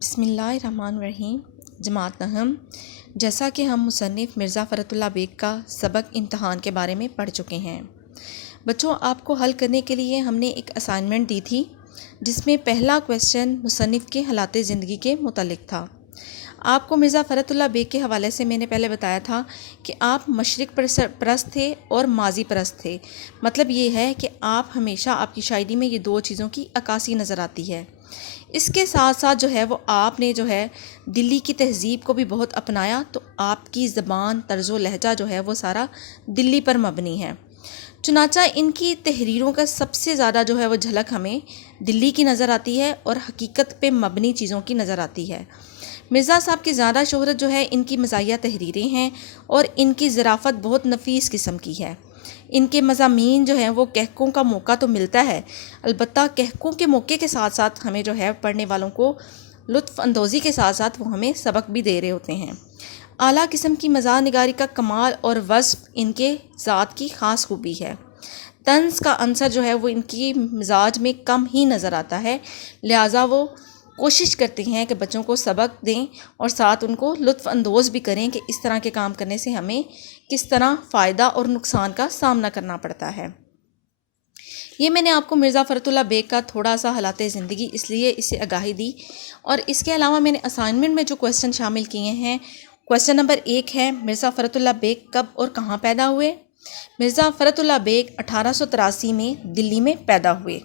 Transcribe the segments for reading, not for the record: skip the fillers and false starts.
بسم اللہ الرحمن الرحیم۔ جماعت نہم، جیسا کہ ہم مصنف مرزا فرت اللہ بیگ کا سبق امتحان کے بارے میں پڑھ چکے ہیں بچوں، آپ کو حل کرنے کے لیے ہم نے ایک اسائنمنٹ دی تھی جس میں پہلا کویسچن مصنف کے حالات زندگی کے متعلق تھا۔ آپ کو مرزا فرت اللہ بیگ کے حوالے سے میں نے پہلے بتایا تھا کہ آپ مشرق پرست تھے اور ماضی پرست تھے۔ مطلب یہ ہے کہ آپ ہمیشہ آپ کی شاعری میں یہ دو چیزوں کی عکاسی نظر آتی ہے۔ اس کے ساتھ ساتھ جو ہے وہ آپ نے جو ہے دلی کی تہذیب کو بھی بہت اپنایا، تو آپ کی زبان، طرز و لہجہ جو ہے وہ سارا دلی پر مبنی ہے۔ چنانچہ ان کی تحریروں کا سب سے زیادہ جو ہے وہ جھلک ہمیں دلی کی نظر آتی ہے اور حقیقت پہ مبنی چیزوں کی نظر آتی ہے۔ مرزا صاحب کی زیادہ شہرت جو ہے ان کی مزاحیہ تحریریں ہیں اور ان کی ظرافت بہت نفیس قسم کی ہے۔ ان کے مضامین جو ہیں وہ کہکوں کا موقع تو ملتا ہے، البتہ کہکوں کے موقع کے ساتھ ساتھ ہمیں جو ہے پڑھنے والوں کو لطف اندوزی کے ساتھ ساتھ وہ ہمیں سبق بھی دے رہے ہوتے ہیں۔ اعلیٰ قسم کی مزاح نگاری کا کمال اور وصف ان کے ذات کی خاص خوبی ہے۔ طنز کا عنصر جو ہے وہ ان کی مزاج میں کم ہی نظر آتا ہے، لہٰذا وہ کوشش کرتے ہیں کہ بچوں کو سبق دیں اور ساتھ ان کو لطف اندوز بھی کریں کہ اس طرح کے کام کرنے سے ہمیں کس طرح فائدہ اور نقصان کا سامنا کرنا پڑتا ہے۔ یہ میں نے آپ کو مرزا فرت اللہ بیگ کا تھوڑا سا حالات زندگی اس لیے اسے آگاہی دی، اور اس کے علاوہ میں نے اسائنمنٹ میں جو کویسچن شامل کیے ہیں، کویسچن نمبر 1 ہے مرزا فرت اللہ بیگ کب اور کہاں پیدا ہوئے؟ مرزا فرت اللہ بیگ 1883 میں دلی میں پیدا ہوئے۔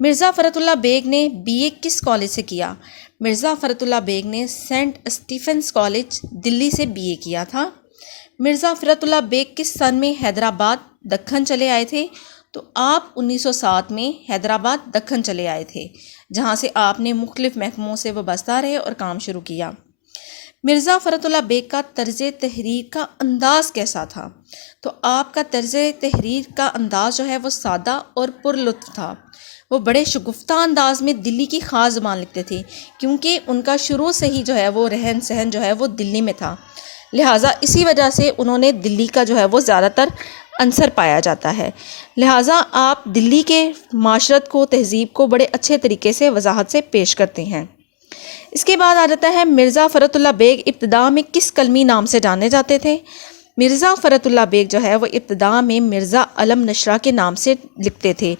مرزا فرت اللہ بیگ نے BA کس کالج سے کیا؟ مرزا فرت اللہ بیگ نے سینٹ اسٹیفنس کالج دلی سے BA کیا تھا۔ مرزا فرت اللہ بیگ کس سن میں حیدرآباد دکن چلے آئے تھے؟ تو آپ 1907 میں حیدرآباد دکن چلے آئے تھے، جہاں سے آپ نے مختلف محکموں سے وابستہ رہے اور کام شروع کیا۔ مرزا فرت اللہ بیگ کا طرز تحریر کا انداز کیسا تھا؟ تو آپ کا طرز تحریر کا انداز جو ہے وہ سادہ اور پر لطف تھا۔ وہ بڑے شگفتہ انداز میں دلی کی خاص زبان لکھتے تھے، کیونکہ ان کا شروع سے ہی جو ہے وہ رہن سہن جو ہے وہ دلی میں تھا، لہٰذا اسی وجہ سے انہوں نے دلی کا جو ہے وہ زیادہ تر عنصر پایا جاتا ہے۔ لہٰذا آپ دلی کے معاشرت کو، تہذیب کو بڑے اچھے طریقے سے وضاحت سے پیش کرتے ہیں۔ اس کے بعد آ جاتا ہے مرزا فرت اللہ بیگ ابتدا میں کس کلمی نام سے جانے جاتے تھے؟ مرزا فرت اللہ بیگ جو ہے وہ ابتدا میں مرزا علم نشرہ کے نام سے لکھتے تھے۔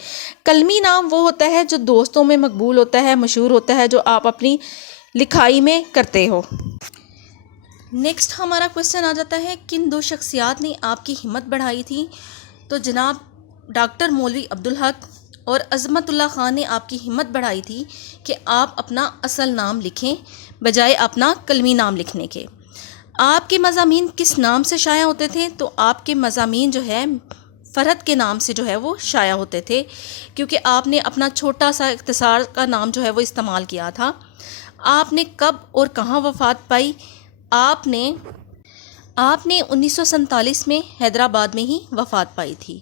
کلمی نام وہ ہوتا ہے جو دوستوں میں مقبول ہوتا ہے، مشہور ہوتا ہے، جو آپ اپنی لکھائی میں کرتے ہو۔ نیکسٹ ہمارا کویسچن آ جاتا ہے کن دو شخصیات نے آپ کی ہمت بڑھائی تھی؟ تو جناب ڈاکٹر مولوی عبدالحق اور عظمت اللہ خان نے آپ کی ہمت بڑھائی تھی کہ آپ اپنا اصل نام لکھیں بجائے اپنا کلمی نام لکھنے کے۔ آپ کے مضامین کس نام سے شائع ہوتے تھے؟ تو آپ کے مضامین جو ہے فرحت کے نام سے جو ہے وہ شائع ہوتے تھے، کیونکہ آپ نے اپنا چھوٹا سا اختصار کا نام جو ہے وہ استعمال کیا تھا۔ آپ نے کب اور کہاں وفات پائی؟ آپ نے 1947 میں حیدرآباد میں ہی وفات پائی تھی۔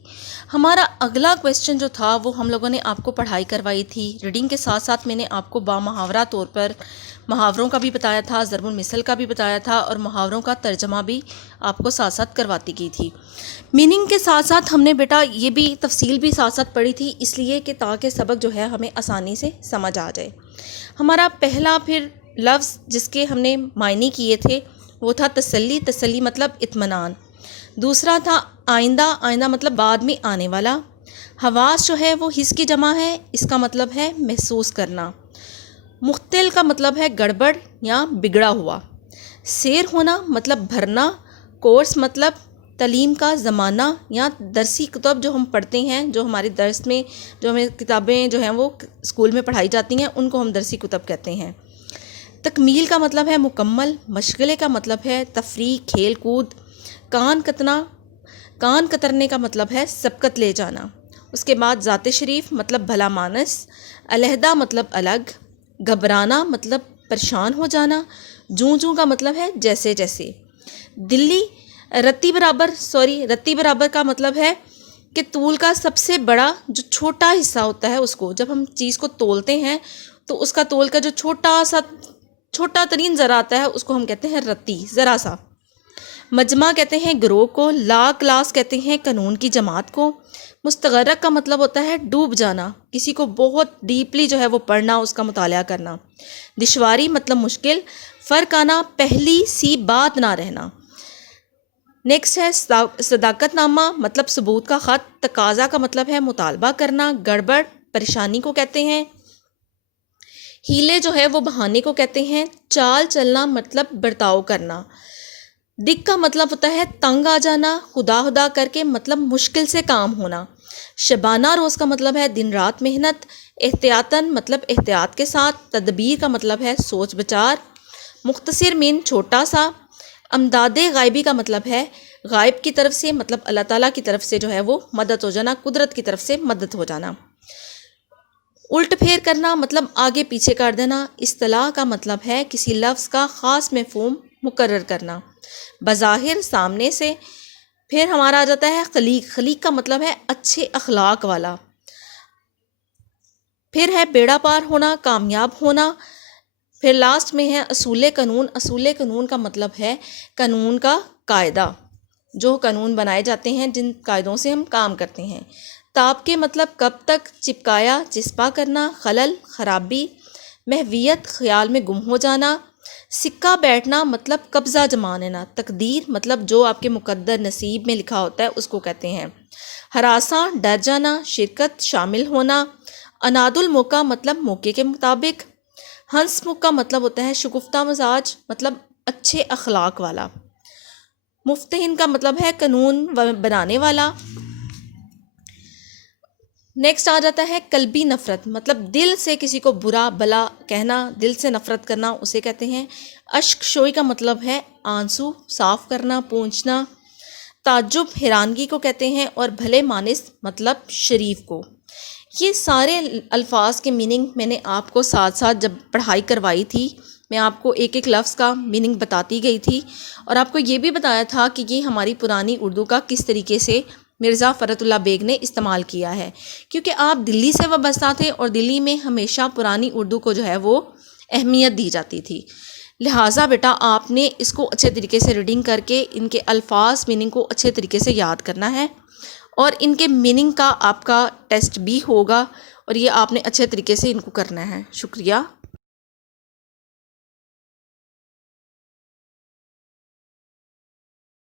ہمارا اگلا کویسچن جو تھا وہ ہم لوگوں نے آپ کو پڑھائی کروائی تھی ریڈنگ کے ساتھ ساتھ، میں نے آپ کو بامحاورہ طور پر محاوروں کا بھی بتایا تھا، ضرب المثل کا بھی بتایا تھا، اور محاوروں کا ترجمہ بھی آپ کو ساتھ ساتھ کرواتی کی تھی۔ میننگ کے ساتھ ساتھ ہم نے بیٹا یہ بھی تفصیل بھی ساتھ ساتھ پڑھی تھی، اس لیے کہ تاکہ سبق جو ہے ہمیں آسانی سے سمجھ آ جائے۔ ہمارا پہلا پھر لفظ جس کے ہم نے معنی کیے تھے وہ تھا تسلی، تسلی مطلب اطمینان۔ دوسرا تھا آئندہ، آئندہ مطلب بعد میں آنے والا۔ حواس جو ہے وہ حس کی جمع ہے، اس کا مطلب ہے محسوس کرنا۔ مختل کا مطلب ہے گڑبڑ یا بگڑا ہوا۔ سیر ہونا مطلب بھرنا۔ کورس مطلب تعلیم کا زمانہ یا درسی کتب جو ہم پڑھتے ہیں، جو ہمارے درس میں جو ہمیں کتابیں جو ہیں وہ اسکول میں پڑھائی جاتی ہیں ان کو ہم درسی کتب کہتے ہیں۔ تکمیل کا مطلب ہے مکمل۔ مشغلے کا مطلب ہے تفریح، کھیل کود۔ کان کترنے کا مطلب ہے سبقت لے جانا۔ اس کے بعد ذات شریف مطلب بھلا مانس۔ علیحدہ مطلب الگ۔ گھبرانا مطلب پریشان ہو جانا۔ جوں جوں کا مطلب ہے جیسے جیسے۔ دلی رتی برابر کا مطلب ہے کہ طول کا سب سے بڑا جو چھوٹا حصہ ہوتا ہے، اس کو جب ہم چیز کو تولتے ہیں تو اس کا تول کا جو چھوٹا ترین ذرہ آتا ہے اس کو ہم کہتے ہیں رتی، ذرا سا۔ مجمع کہتے ہیں گروہ کو۔ لا کلاس کہتے ہیں قانون کی جماعت کو۔ مستغرق کا مطلب ہوتا ہے ڈوب جانا، کسی کو بہت ڈیپلی جو ہے وہ پڑھنا، اس کا مطالعہ کرنا۔ دشواری مطلب مشکل، فرق آنا، پہلی سی بات نہ رہنا۔ نیکسٹ ہے صداقت نامہ مطلب ثبوت کا خط، تقاضا کا مطلب ہے مطالبہ کرنا، گڑبڑ پریشانی کو کہتے ہیں، ہیلے جو ہے وہ بہانے کو کہتے ہیں، چال چلنا مطلب برتاؤ کرنا، دکھ کا مطلب ہوتا ہے تنگ آ جانا، خدا خدا کر کے مطلب مشکل سے کام ہونا، شبانہ روز کا مطلب ہے دن رات محنت، احتیاطاً مطلب احتیاط کے ساتھ، تدبیر کا مطلب ہے سوچ بچار، مختصر من چھوٹا سا، امداد غائبی کا مطلب ہے غائب کی طرف سے مطلب اللہ تعالیٰ کی طرف سے جو ہے وہ مدد ہو جانا، قدرت کی طرف سے مدد ہو جانا، الٹ پھیر کرنا مطلب آگے پیچھے کر دینا، اصطلاح کا مطلب ہے کسی لفظ کا خاص مفہوم مقرر کرنا، بظاہر سامنے سے۔ پھر ہمارا آ جاتا ہے خلیق، خلیق کا مطلب ہے اچھے اخلاق والا۔ پھر ہے بیڑا پار ہونا، کامیاب ہونا۔ پھر لاسٹ میں ہے اصول قانون، اصول قانون کا مطلب ہے قانون کا قاعدہ، جو قانون بنائے جاتے ہیں جن قاعدوں سے ہم کام کرتے ہیں۔ تاب کے مطلب کب تک، چپکایا چسپا کرنا، خلل خرابی، محویت خیال میں گم ہو جانا، سکہ بیٹھنا مطلب قبضہ جما لینا، تقدیر مطلب جو آپ کے مقدر نصیب میں لکھا ہوتا ہے اس کو کہتے ہیں، ہراساں ڈر جانا، شرکت شامل ہونا، اناد الموقع مطلب موقع کے مطابق، ہنس مکھ کا مطلب ہوتا ہے شگفتہ مزاج مطلب اچھے اخلاق والا، مفتہن کا مطلب ہے قانون بنانے والا۔ نیکسٹ آ جاتا ہے قلبی نفرت مطلب دل سے کسی کو برا بلا کہنا، دل سے نفرت کرنا اسے کہتے ہیں۔ اشک شوئی کا مطلب ہے آنسو صاف کرنا، پونچھنا۔ تعجب حیرانگی کو کہتے ہیں، اور بھلے مانس مطلب شریف کو۔ یہ سارے الفاظ کے میننگ میں نے آپ کو ساتھ ساتھ جب پڑھائی کروائی تھی میں آپ کو ایک ایک لفظ کا میننگ بتاتی گئی تھی، اور آپ کو یہ بھی بتایا تھا کہ یہ ہماری پرانی اردو کا کس طریقے سے مرزا فرت اللہ بیگ نے استعمال کیا ہے، کیونکہ آپ دلی سے وابستہ تھے اور دلی میں ہمیشہ پرانی اردو کو جو ہے وہ اہمیت دی جاتی تھی، لہٰذا بیٹا آپ نے اس کو اچھے طریقے سے ریڈنگ کر کے ان کے الفاظ میننگ کو اچھے طریقے سے یاد کرنا ہے، اور ان کے میننگ کا آپ کا ٹیسٹ بھی ہوگا، اور یہ آپ نے اچھے طریقے سے ان کو کرنا ہے۔ شکریہ۔